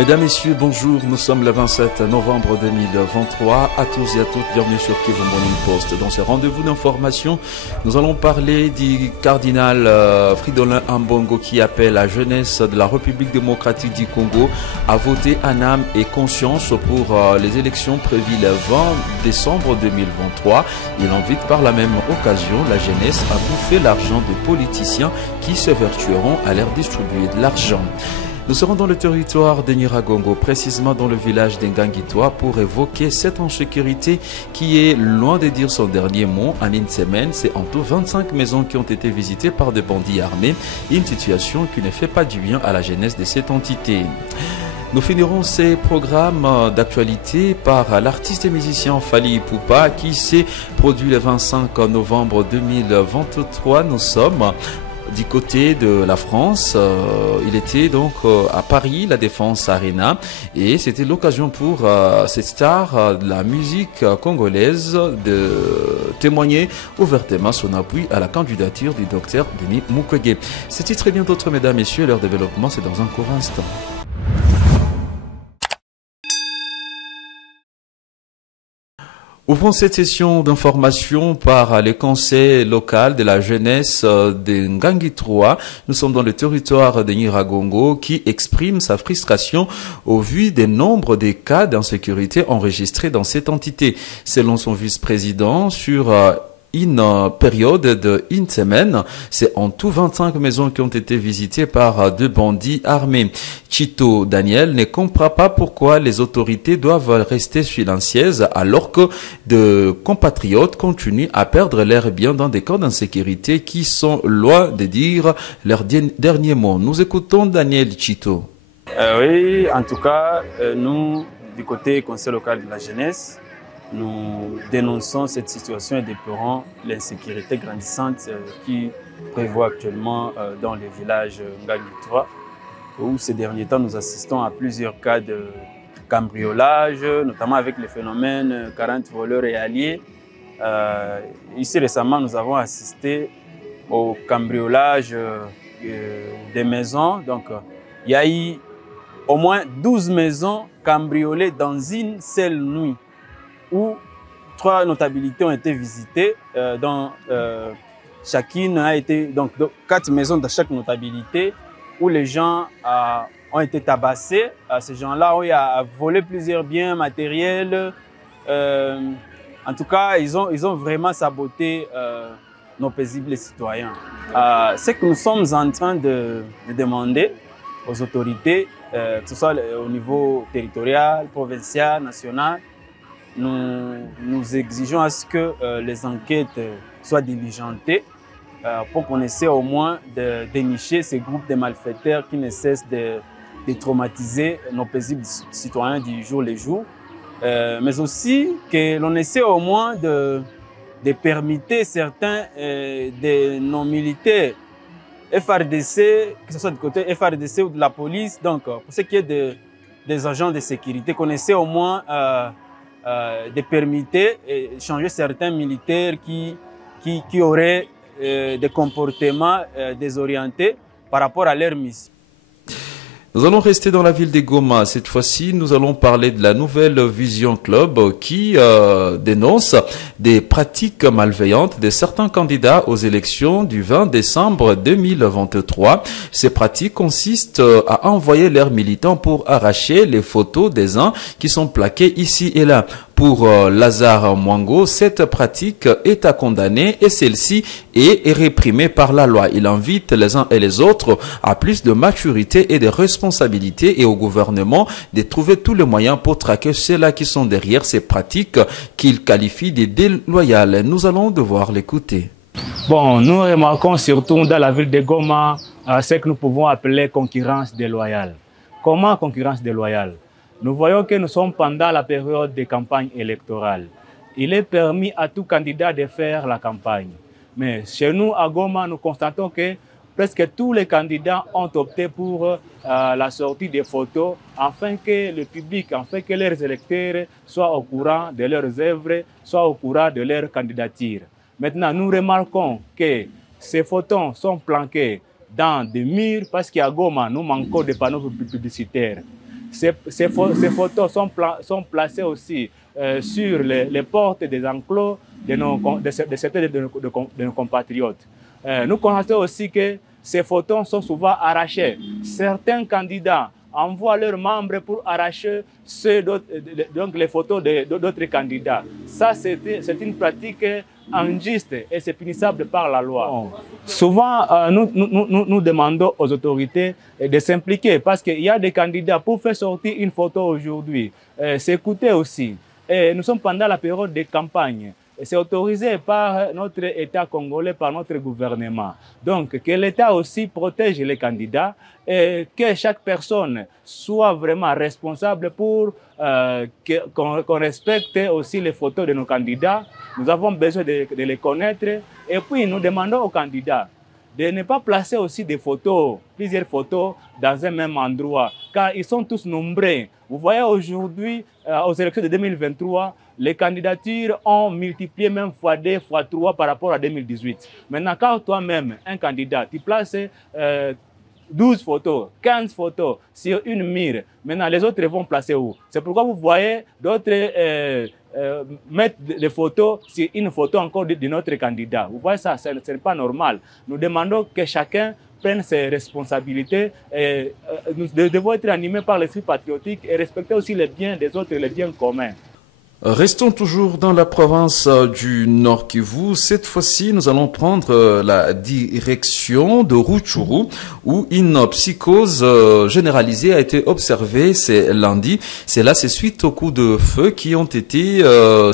Mesdames, Messieurs, bonjour. Nous sommes le 27 novembre 2023. À tous et à toutes, bienvenue sur Kivu Morning Post. Dans ce rendez-vous d'information, nous allons parler du cardinal Fridolin Ambongo qui appelle la jeunesse de la République démocratique du Congo à voter en âme et conscience pour les élections prévues le 20 décembre 2023. Il invite par la même occasion la jeunesse à bouffer l'argent des politiciens qui se vertueront à leur distribuer de l'argent. Nous serons dans le territoire de Nyiragongo, précisément dans le village d'Ngangitwa, pour évoquer cette insécurité qui est loin de dire son dernier mot. En une semaine, c'est en tout 25 maisons qui ont été visitées par des bandits armés, une situation qui ne fait pas du bien à la jeunesse de cette entité. Nous finirons ces programmes d'actualité par l'artiste et musicien Fally Ipupa qui s'est produit le 25 novembre 2023. Nous sommes du côté de la France. Il était donc à Paris, la Défense Arena, et c'était l'occasion pour cette star de la musique congolaise de témoigner ouvertement son appui à la candidature du docteur Denis Mukwege. Ce titre et bien d'autres, mesdames, messieurs, leur développement, c'est dans un court instant. Ouvrons cette session d'information par le conseil local de la jeunesse de Ngangitwa. Nous sommes dans le territoire de Nyiragongo qui exprime sa frustration au vu des nombres de cas d'insécurité enregistrés dans cette entité. Selon son vice-président, sur une période de une semaine, c'est en tout 25 maisons qui ont été visitées par deux bandits armés. Chito Daniel ne comprend pas pourquoi les autorités doivent rester silencieuses alors que de compatriotes continuent à perdre leurs biens dans des cas d'insécurité qui sont loin de dire leur dernier mot. Nous écoutons Daniel Chito. Oui, en tout cas, nous, du côté conseil local de la jeunesse, nous dénonçons cette situation et déplorons l'insécurité grandissante qui prévoit actuellement dans les villages Ngangitwa, où ces derniers temps nous assistons à plusieurs cas de cambriolage, notamment avec le phénomène 40 voleurs et alliés. Ici récemment, nous avons assisté au cambriolage des maisons. Donc, il y a eu au moins 12 maisons cambriolées dans une seule nuit, où 3 notabilités ont été visitées, dont chacune a été, donc 4 maisons de chaque notabilité, où les gens ont été tabassés. Ces gens-là ont volé plusieurs biens matériels. En tout cas, ils ont vraiment saboté nos paisibles citoyens. Ce que nous sommes en train de demander aux autorités, que ce soit au niveau territorial, provincial, national, nous exigeons à ce que les enquêtes soient diligentées pour qu'on essaie au moins de dénicher ces groupes de malfaiteurs qui ne cessent de traumatiser nos paisibles citoyens du jour le jour, mais aussi que l'on essaie au moins de permettre certains de nos militaires FRDC, que ce soit du côté FRDC ou de la police, donc pour ce qui est des agents de sécurité, qu'on essaie au moins de permettre et changer certains militaires qui auraient des comportements désorientés par rapport à leur mission. Nous allons rester dans la ville de Goma. Cette fois-ci, nous allons parler de la nouvelle Vision Club qui dénonce des pratiques malveillantes de certains candidats aux élections du 20 décembre 2023. Ces pratiques consistent à envoyer leurs militants pour arracher les photos des uns qui sont plaqués ici et là. Pour Lazare Mwango, cette pratique est à condamner et celle-ci est réprimée par la loi. Il invite les uns et les autres à plus de maturité et de responsabilité et au gouvernement de trouver tous les moyens pour traquer ceux-là qui sont derrière ces pratiques qu'il qualifie de déloyales. Nous allons devoir l'écouter. Bon, nous remarquons surtout dans la ville de Goma ce que nous pouvons appeler concurrence déloyale. Comment concurrence déloyale? Nous voyons que nous sommes pendant la période de campagne électorale. Il est permis à tout candidat de faire la campagne. Mais chez nous, à Goma, nous constatons que presque tous les candidats ont opté pour la sortie des photos afin que le public, afin que leurs électeurs soient au courant de leurs œuvres, soient au courant de leur candidature. Maintenant, nous remarquons que ces photos sont planquées dans des murs parce qu'à Goma, nous manquons de panneaux publicitaires. Ces photos sont placées aussi sur les portes des enclos de certains de nos compatriotes. Nous constatons aussi que ces photos sont souvent arrachées. Certains candidats envoient leurs membres pour arracher donc les photos d'autres candidats. Ça, c'est une pratique injuste et c'est punissable par la loi. Souvent, nous demandons aux autorités de s'impliquer parce qu'il y a des candidats pour faire sortir une photo aujourd'hui. S'écouter aussi. Et nous sommes pendant la période de campagne. C'est autorisé par notre État congolais, par notre gouvernement. Donc, que l'État aussi protège les candidats et que chaque personne soit vraiment responsable pour qu'on respecte aussi les photos de nos candidats. Nous avons besoin de les connaître. Et puis, nous demandons aux candidats de ne pas placer aussi des photos, plusieurs photos dans un même endroit, car ils sont tous nombreux. Vous voyez aujourd'hui, aux élections de 2023, les candidatures ont multiplié même x2, x3 par rapport à 2018. Maintenant, quand toi-même, un candidat, tu places 12 photos, 15 photos sur une mire, maintenant les autres vont placer où? C'est pourquoi vous voyez d'autres mettre des photos sur une photo encore de notre candidat. Vous voyez ça, ce n'est pas normal. Nous demandons que chacun prenne ses responsabilités. Nous devons être animés par l'esprit patriotique et respecter aussi les biens des autres, les biens communs. Restons toujours dans la province du Nord Kivu. Cette fois-ci, nous allons prendre la direction de Rutshuru où une psychose généralisée a été observée ce lundi. C'est suite aux coups de feu qui ont été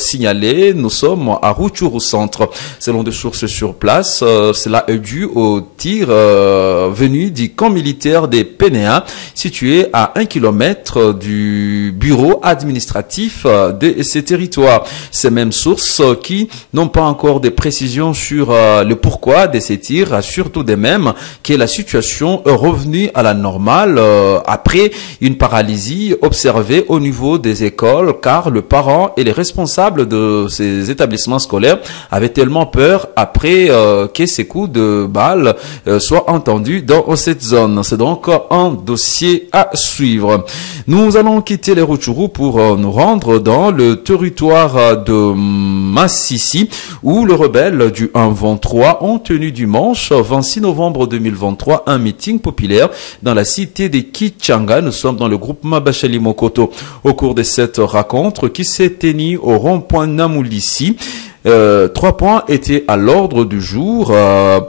signalés. Nous sommes à Rutshuru Centre. Selon des sources sur place, cela est dû aux tirs venus du camp militaire des Pénéa, situé à 1 kilomètre du bureau administratif de ces territoires. Ces mêmes sources qui n'ont pas encore de précisions sur le pourquoi de ces tirs assurent tout de même que la situation est revenue à la normale après une paralysie observée au niveau des écoles, car le parent et les responsables de ces établissements scolaires avaient tellement peur après que ces coups de balle soient entendus dans cette zone. C'est donc un dossier à suivre. Nous allons quitter les Rutshuru pour nous rendre dans le territoire de Massissi, où les rebelles du 1-23 ont tenu dimanche 26 novembre 2023 un meeting populaire dans la cité de Kichanga. Nous sommes dans le groupement Bachali Mokoto. Au cours de cette rencontre qui s'est tenue au rond-point Namoulissi, 3 points étaient à l'ordre du jour.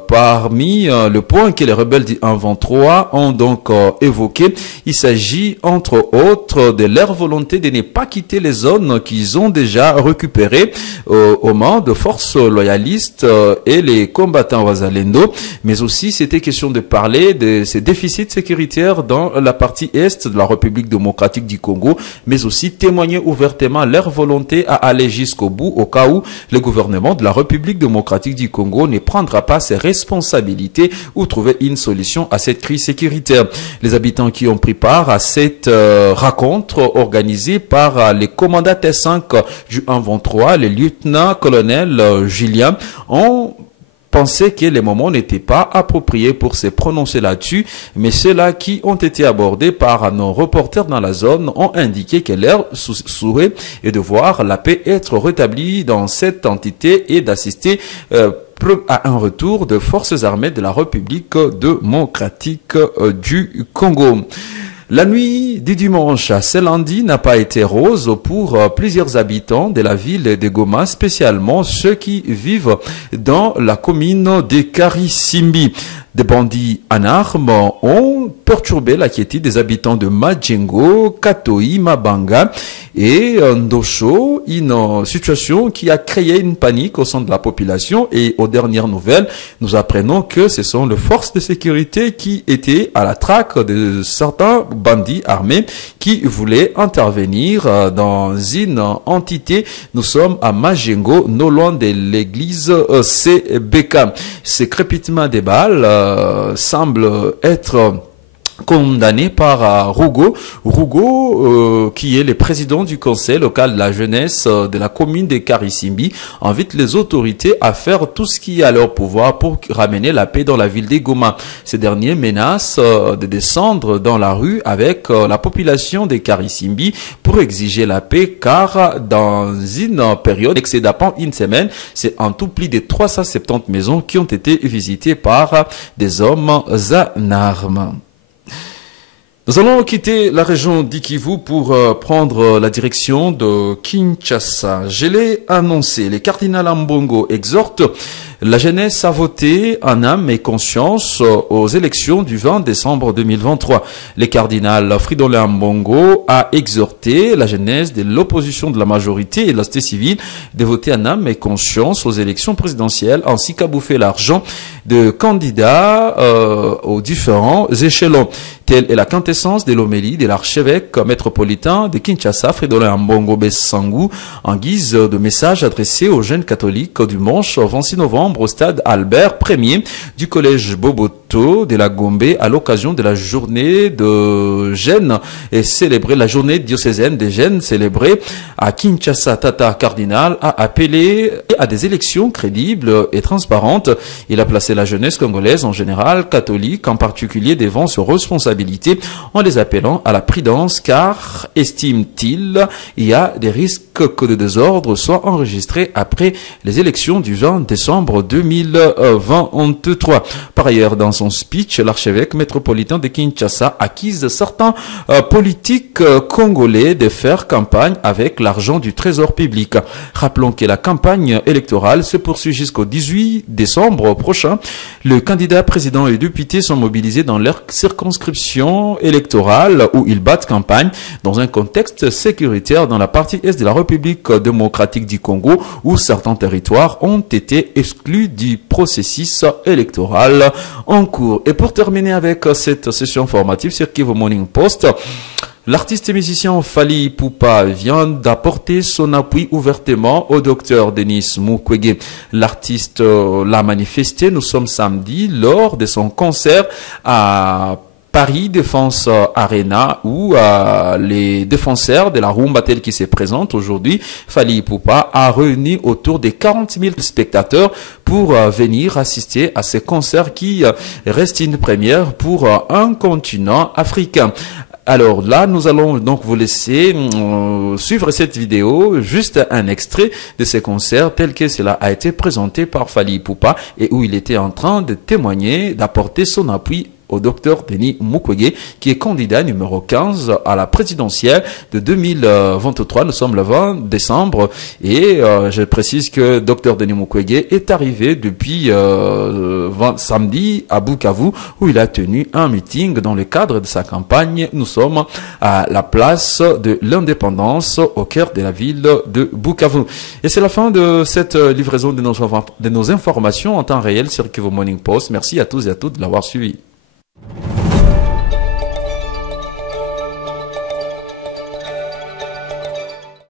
Parmi le point que les rebelles du 1-23 ont donc évoqué, il s'agit entre autres de leur volonté de ne pas quitter les zones qu'ils ont déjà récupérées aux mains de forces loyalistes et les combattants Wazalendo, mais aussi c'était question de parler de ces déficits sécuritaires dans la partie est de la République démocratique du Congo, mais aussi témoigner ouvertement leur volonté à aller jusqu'au bout au cas où le gouvernement de la République démocratique du Congo ne prendra pas ses responsabilités ou trouver une solution à cette crise sécuritaire. Les habitants qui ont pris part à cette rencontre organisée par les commandants T5 du 1-23, les lieutenants-colonels Julien, ont pensé que les moments n'étaient pas appropriés pour se prononcer là-dessus, mais ceux-là qui ont été abordés par nos reporters dans la zone ont indiqué que leur souhait est de voir la paix être rétablie dans cette entité et d'assister à un retour de forces armées de la République démocratique du Congo. La nuit du dimanche à ce lundi n'a pas été rose pour plusieurs habitants de la ville de Goma, spécialement ceux qui vivent dans la commune de Karisimbi. Des bandits en armes ont perturbé la quiétude des habitants de Majengo, Katoi, Mabanga et Ndosho, une situation qui a créé une panique au sein de la population. Et aux dernières nouvelles, nous apprenons que ce sont les forces de sécurité qui étaient à la traque de certains bandits armés qui voulaient intervenir dans une entité. Nous sommes à Majengo, non loin de l'église CBK. Ces crépitements des balles semblent être condamné par Rougo, qui est le président du conseil local de la jeunesse de la commune de Karisimbi, invite les autorités à faire tout ce qui est à leur pouvoir pour ramener la paix dans la ville de Goma. Ces derniers menacent de descendre dans la rue avec la population de Karisimbi pour exiger la paix, car dans une période excédant une semaine, c'est en tout plus de 370 maisons qui ont été visitées par des hommes en armes. Nous allons quitter la région d'Ikivu pour prendre la direction de Kinshasa. Je l'ai annoncé, les cardinals Ambongo exhortent la jeunesse a voté en âme et conscience aux élections du 20 décembre 2023. Le cardinal Fridolin Ambongo a exhorté la jeunesse de l'opposition de la majorité et de la société civile de voter en âme et conscience aux élections présidentielles, ainsi qu'à bouffer l'argent de candidats aux différents échelons. Telle est la quintessence de l'homélie de l'archevêque métropolitain de Kinshasa, Fridolin Ambongo Bessangu, en guise de message adressé aux jeunes catholiques dimanche 26 novembre au stade Albert Ier du collège Boboto de la Gombe à l'occasion de la journée de Gênes et célébrer la journée diocésaine des Gênes célébrée à Kinshasa. Tata Cardinal a appelé à des élections crédibles et transparentes. Il a placé la jeunesse congolaise en général, catholique en particulier, devant ses responsabilités en les appelant à la prudence, car, estime-t-il, il y a des risques que des désordres soient enregistrés après les élections du 20 décembre 2023. Par ailleurs, dans son speech, l'archevêque métropolitain de Kinshasa accuse certains politiques congolais de faire campagne avec l'argent du trésor public. Rappelons que la campagne électorale se poursuit jusqu'au 18 décembre prochain. Le candidat président et députés sont mobilisés dans leur circonscription électorale où ils battent campagne dans un contexte sécuritaire dans la partie est de la République démocratique du Congo, où certains territoires ont été exclus du processus électoral en cours. Et pour terminer avec cette session formative sur Kivu Morning Post, l'artiste et musicien Fally Ipupa vient d'apporter son appui ouvertement au docteur Denis Mukwege. L'artiste l'a manifesté, nous sommes samedi, lors de son concert à Paris Défense Arena, où les défenseurs de la rumba telle qui se présente aujourd'hui, Fally Ipupa a réuni autour de 40 000 spectateurs pour venir assister à ce concert qui reste une première pour un continent africain. Alors là, nous allons donc vous laisser suivre cette vidéo, juste un extrait de ce concert tel que cela a été présenté par Fally Ipupa et où il était en train de témoigner, d'apporter son appui au docteur Denis Mukwege, qui est candidat numéro 15 à la présidentielle de 2023. Nous sommes le 20 décembre et je précise que docteur Denis Mukwege est arrivé depuis samedi à Bukavu, où il a tenu un meeting dans le cadre de sa campagne. Nous sommes à la place de l'indépendance au cœur de la ville de Bukavu. Et c'est la fin de cette livraison de nos informations en temps réel sur Kivu Morning Post. Merci à tous et à toutes de l'avoir suivi.